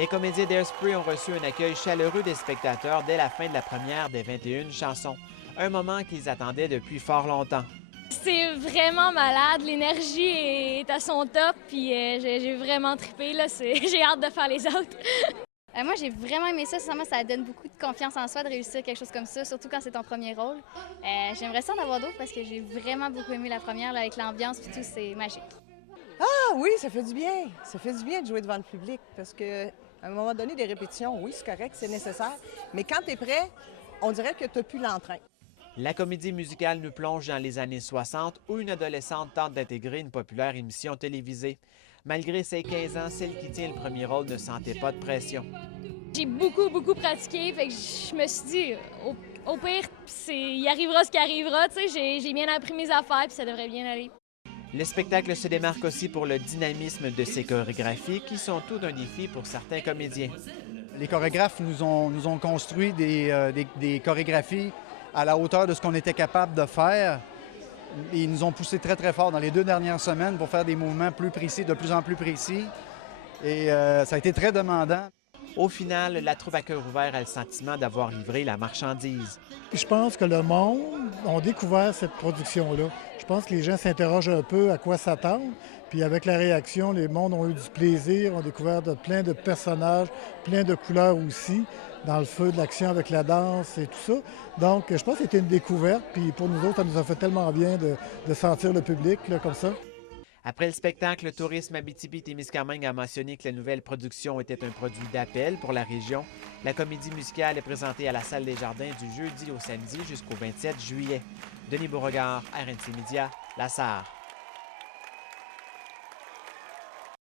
Les comédiens d'Airspray ont reçu un accueil chaleureux des spectateurs dès la fin de la première des 21 chansons. Un moment qu'ils attendaient depuis fort longtemps. C'est vraiment malade, l'énergie est à son top, puis j'ai vraiment trippé, là. J'ai hâte de faire les autres. Moi, j'ai vraiment aimé ça. Sincèrement, ça donne beaucoup de confiance en soi de réussir quelque chose comme ça, surtout quand c'est ton premier rôle. J'aimerais ça en avoir d'autres parce que j'ai vraiment beaucoup aimé la première, là, avec l'ambiance et tout, c'est magique. Ah oui, ça fait du bien. Ça fait du bien de jouer devant le public parce qu'à un moment donné, des répétitions, oui, c'est correct, c'est nécessaire. Mais quand tu es prêt, on dirait que tu n'as plus l'entrain. La comédie musicale nous plonge dans les années 60 où une adolescente tente d'intégrer une populaire émission télévisée. Malgré ses 15 ans, celle qui tient le premier rôle ne sentait pas de pression. J'ai beaucoup pratiqué, fait que je me suis dit, au pire, il arrivera ce qui arrivera, tu sais, j'ai bien appris mes affaires, puis ça devrait bien aller. Le spectacle se démarque aussi pour le dynamisme de ses chorégraphies qui sont tout d'un défi pour certains comédiens. Les chorégraphes nous ont construit des chorégraphies à la hauteur de ce qu'on était capable de faire. Ils nous ont poussé très fort dans les 2 dernières semaines pour faire des mouvements plus précis, de plus en plus précis. Et ça a été très demandant. Au final, la troupe à cœur ouvert a le sentiment d'avoir livré la marchandise. Je pense que le monde a découvert cette production-là. Je pense que les gens s'interrogent un peu à quoi s'attendre. Puis avec la réaction, les mondes ont eu du plaisir, ont découvert plein de personnages, plein de couleurs aussi, dans le feu de l'action avec la danse et tout ça. Donc, je pense que c'était une découverte. Puis pour nous autres, ça nous a fait tellement bien de sentir le public là, comme ça. Après le spectacle, Tourisme Abitibi-Témiscamingue a mentionné que la nouvelle production était un produit d'appel pour la région. La comédie musicale est présentée à la Salle des Jardins du jeudi au samedi jusqu'au 27 juillet. Denis Beauregard, RNC Média, La Sarre.